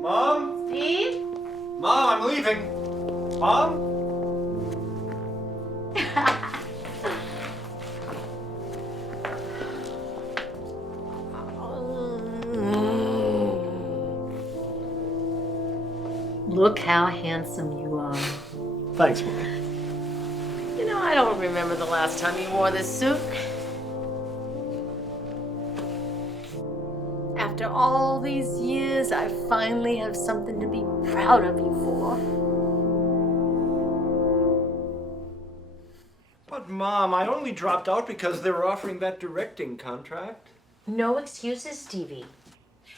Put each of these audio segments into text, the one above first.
Mom? Steve? Mom, I'm leaving. Mom? Look how handsome you are. Thanks, Mom. You know, I don't remember the last time you wore this suit. After all these years, I finally have something to be proud of you for. But, Mom, I only dropped out because they were offering that directing contract. No excuses, Stevie.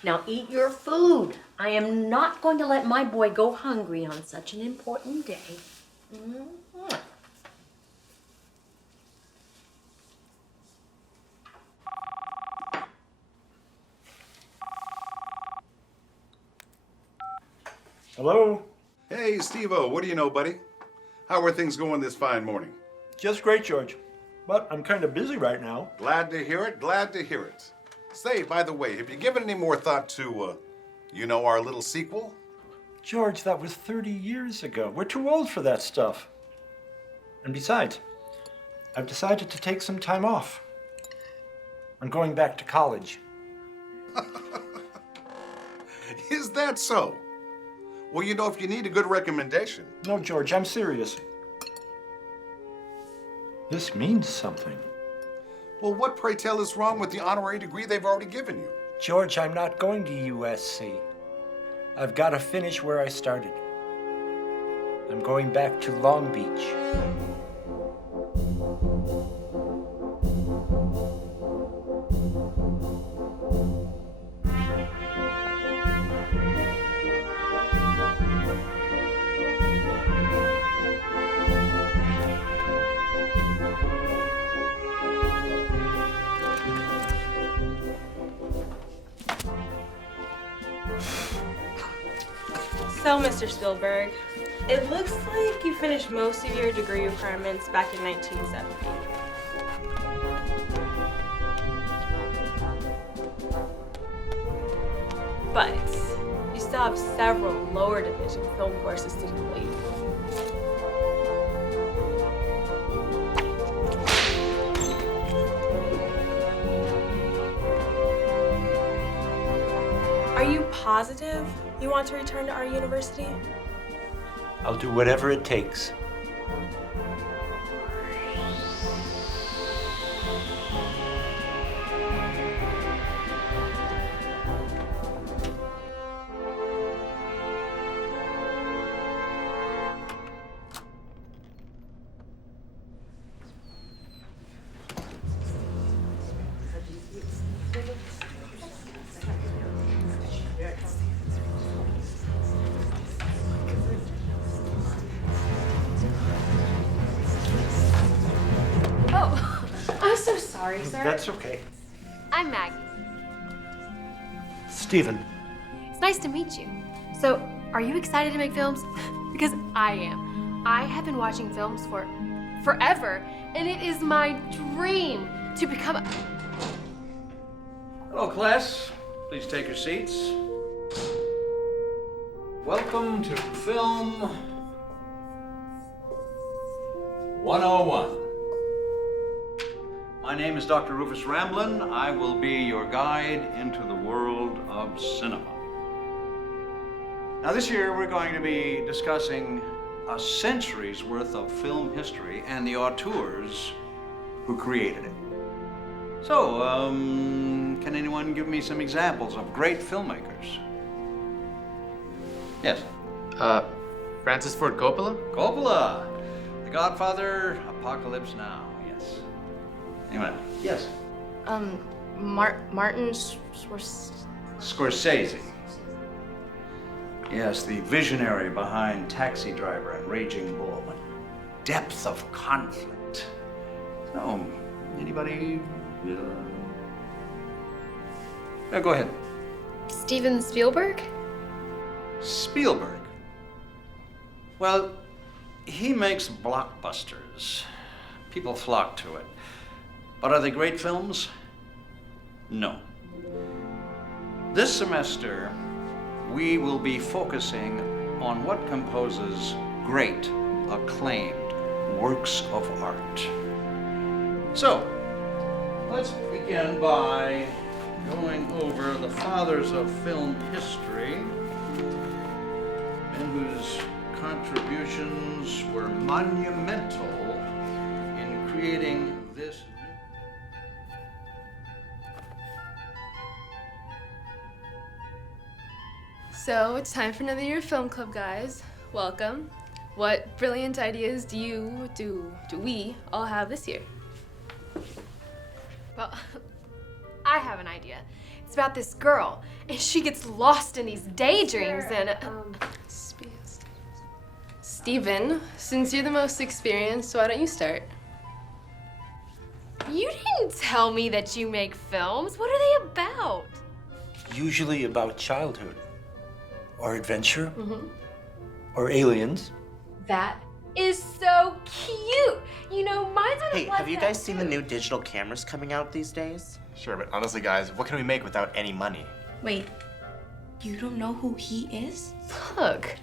Now eat your food. I am not going to let my boy go hungry on such an important day. Mwah. Hello? Hey, Steve-O, what do you know, buddy? How are things going this fine morning? Just great, George. But I'm kind of busy right now. Glad to hear it, glad to hear it. Say, by the way, have you given any more thought to, our little sequel? George, that was 30 years ago. We're too old for that stuff. And besides, I've decided to take some time off. I'm going back to college. Is that so? Well, if you need a good recommendation. No, George, I'm serious. This means something. Well, what, pray tell, is wrong with the honorary degree they've already given you? George, I'm not going to USC. I've got to finish where I started. I'm going back to Long Beach. So, Mr. Spielberg, it looks like you finished most of your degree requirements back in 1970. But you still have several lower division film courses to complete. Are you positive you want to return to our university? I'll do whatever it takes. Sorry, sir. That's okay. I'm Maggie. Stephen. It's nice to meet you. So, are you excited to make films? Because I am. I have been watching films for forever, and it is my dream to become a... Hello, class. Please take your seats. Welcome to Film 101. My name is Dr. Rufus Ramblin. I will be your guide into the world of cinema. Now, this year we're going to be discussing a century's worth of film history and the auteurs who created it. So, can anyone give me some examples of great filmmakers? Yes. Francis Ford Coppola? Coppola, The Godfather, Apocalypse Now. Yes. Anyone? Yes. Martin Scorsese. Yes, the visionary behind Taxi Driver and Raging Bull. What depth of conflict. So, anybody? Go ahead. Steven Spielberg? Spielberg. Well, he makes blockbusters. People flock to it. But are they great films? No. This semester, we will be focusing on what composes great, acclaimed works of art. So, let's begin by going over the fathers of film history, men whose contributions were monumental in creating this. So it's time for another year of film club, guys. Welcome. What brilliant ideas do we all have this year? Well, I have an idea. It's about this girl, and she gets lost in these daydreams and Steven, since you're the most experienced, why don't you start? You didn't tell me that you make films. What are they about? Usually about childhood, or adventure, or aliens. That is so cute. You know, mine's on a Hey, have you guys seen the new digital cameras coming out these days? Sure, but honestly, guys, what can we make without any money? Wait, you don't know who he is? Look,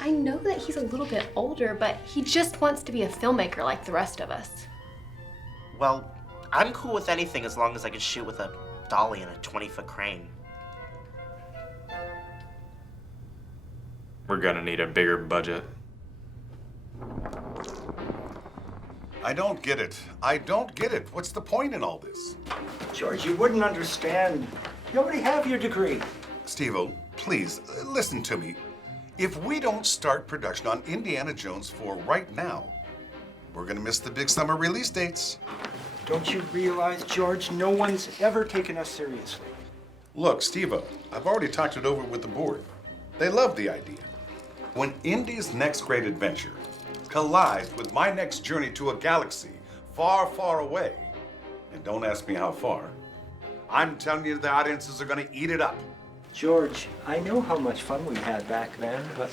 I know that he's a little bit older, but he just wants to be a filmmaker like the rest of us. Well, I'm cool with anything as long as I can shoot with a dolly and a 20-foot crane. We're gonna need a bigger budget. I don't get it. I don't get it. What's the point in all this? George, you wouldn't understand. You already have your degree. Steve-O, please, listen to me. If we don't start production on Indiana Jones 4 right now, we're gonna miss the big summer release dates. Don't you realize, George, no one's ever taken us seriously. Look, Steve-O, I've already talked it over with the board. They love the idea. When Indy's next great adventure collides with my next journey to a galaxy far, far away, and don't ask me how far, I'm telling you the audiences are gonna eat it up. George, I know how much fun we had back then, but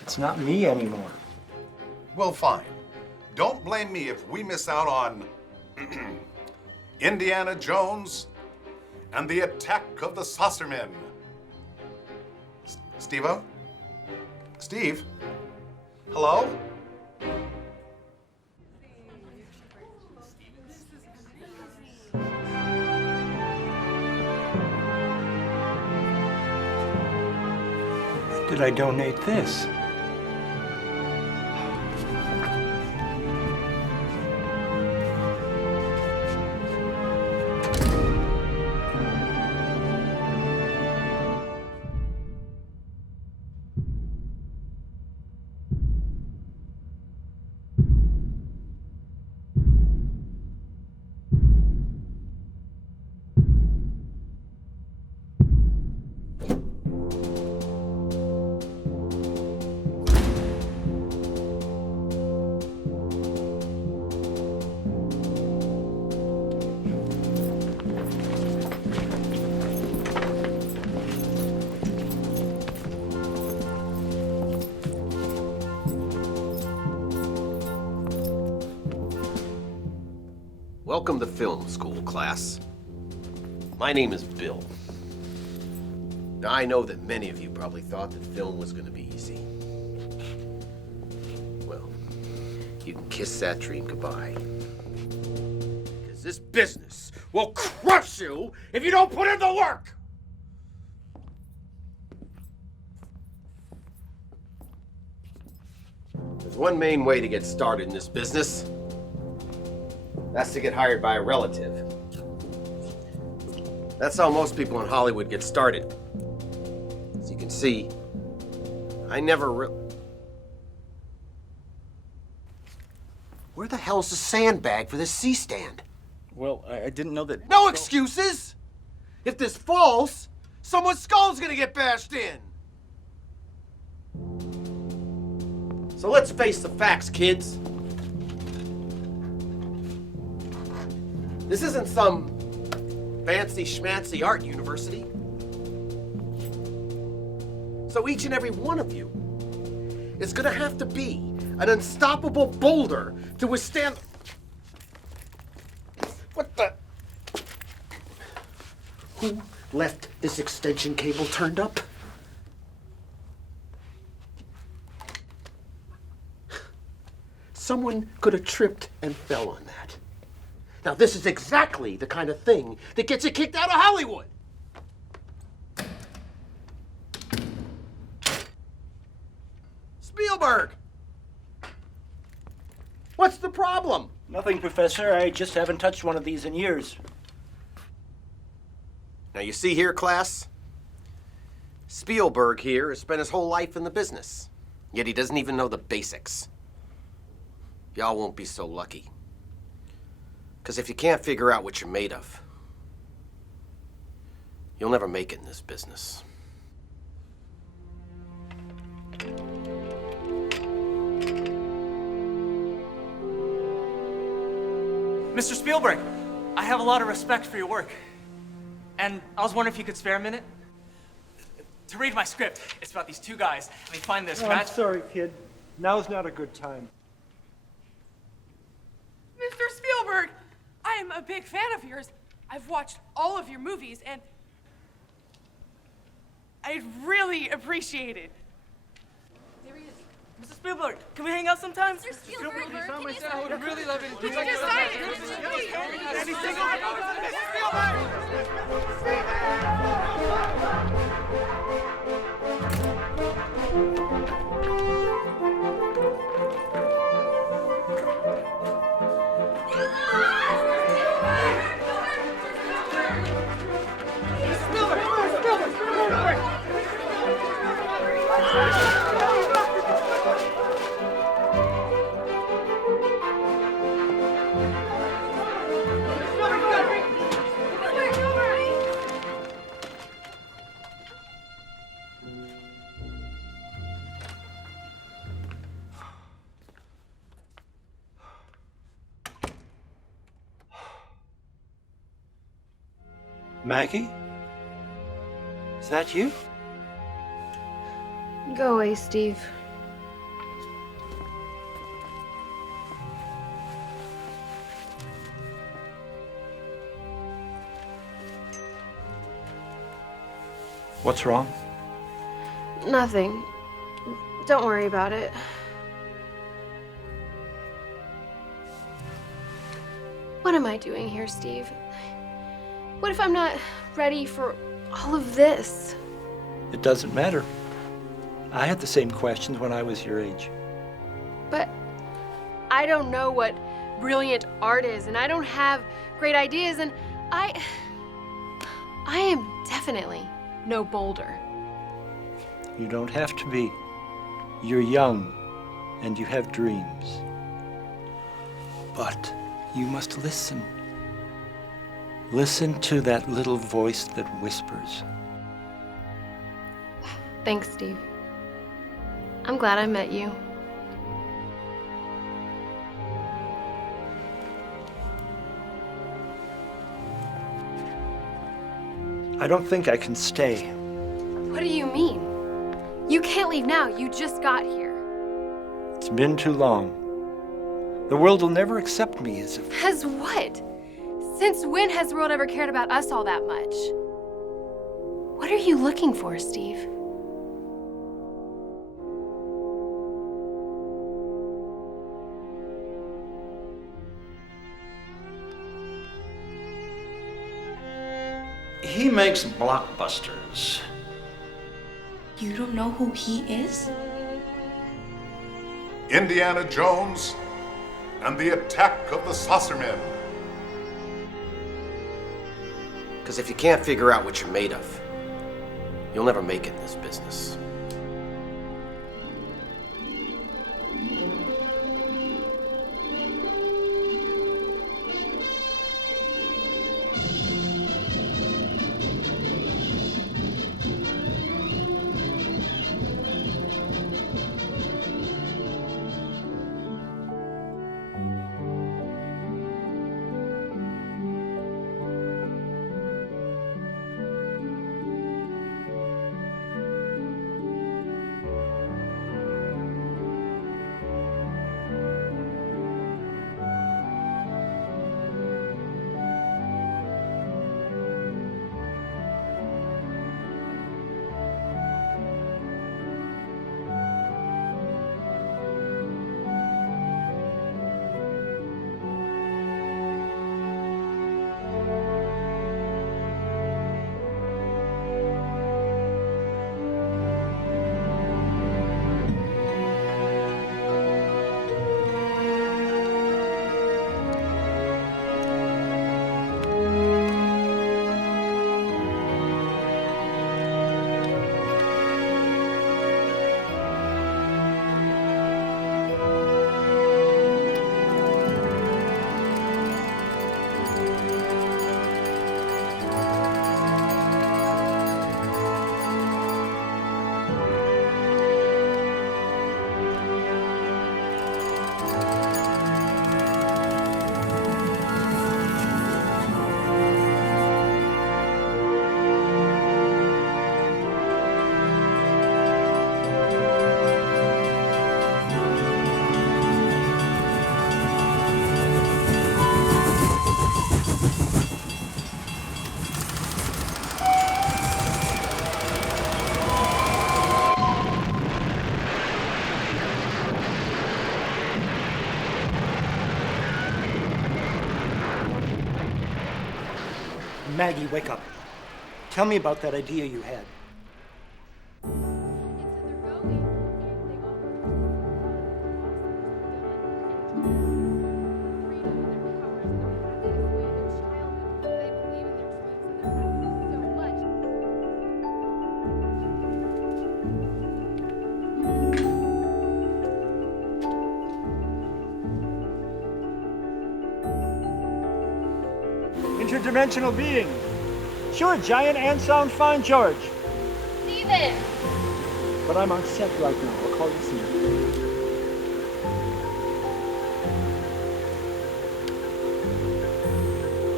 it's not me anymore. Well, fine. Don't blame me if we miss out on Indiana Jones and the Attack of the Saucermen. Steve-O? Steve? Hello? Did I donate this? Welcome to film school, class. My name is Bill. Now, I know that many of you probably thought that film was going to be easy. Well, you can kiss that dream goodbye. Because this business will crush you if you don't put in the work! There's one main way to get started in this business. That's to get hired by a relative. That's how most people in Hollywood get started. As you can see, I never Where the hell's the sandbag for this C-stand? Well, I didn't know that... No excuses! If this falls, someone's skull's gonna get bashed in! So let's face the facts, kids. This isn't some fancy schmancy art university. So each and every one of you is gonna have to be an unstoppable boulder to withstand... What the... Who left this extension cable turned up? Someone could have tripped and fell on that. Now, this is exactly the kind of thing that gets you kicked out of Hollywood. Spielberg! What's the problem? Nothing, Professor. I just haven't touched one of these in years. Now, you see here, class? Spielberg here has spent his whole life in the business, yet he doesn't even know the basics. Y'all won't be so lucky. Because if you can't figure out what you're made of, you'll never make it in this business. Mr. Spielberg, I have a lot of respect for your work. And I was wondering if you could spare a minute to read my script. It's about these two guys, and they find this I'm match. sorry, kid. Now's not a good time. Mr. Spielberg, I am a big fan of yours. I've watched all of your movies, and I really appreciate it. There he is. Mr. Spielberg, can we hang out sometimes? Mr. Spielberg, I would really love it. Could you just sign it? Maggie? Is that you? Go away, Steve. What's wrong? Nothing. Don't worry about it. What am I doing here, Steve? What if I'm not ready for all of this? It doesn't matter. I had the same questions when I was your age. But I don't know what brilliant art is, and I don't have great ideas, and I am definitely no bolder. You don't have to be. You're young, and you have dreams. But you must listen. Listen to that little voice that whispers. Thanks, Steve. I'm glad I met you. I don't think I can stay. What do you mean? You can't leave now. You just got here. It's been too long. The world will never accept me as a... As what? Since when has the world ever cared about us all that much? What are you looking for, Steve? He makes blockbusters. You don't know who he is? Indiana Jones and the Attack of the Saucermen. Because if you can't figure out what you're made of, you'll never make it in this business. Maggie, wake up. Tell me about that idea you had. Interdimensional being. Sure, giant and sound fine, George. Steven! But I'm on set right now. I'll call you soon.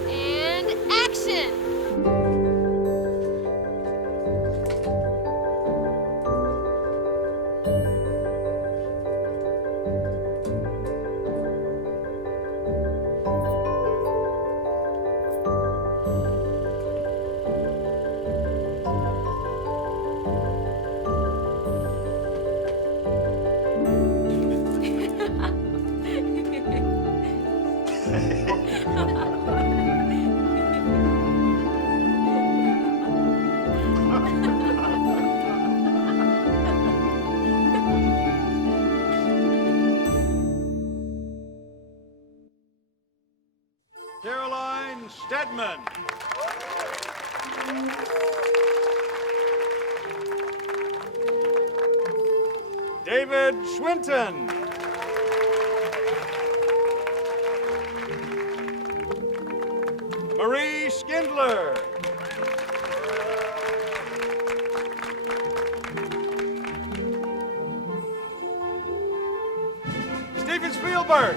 And action! Stedman. David Swinton. Marie Skindler. Steven Spielberg.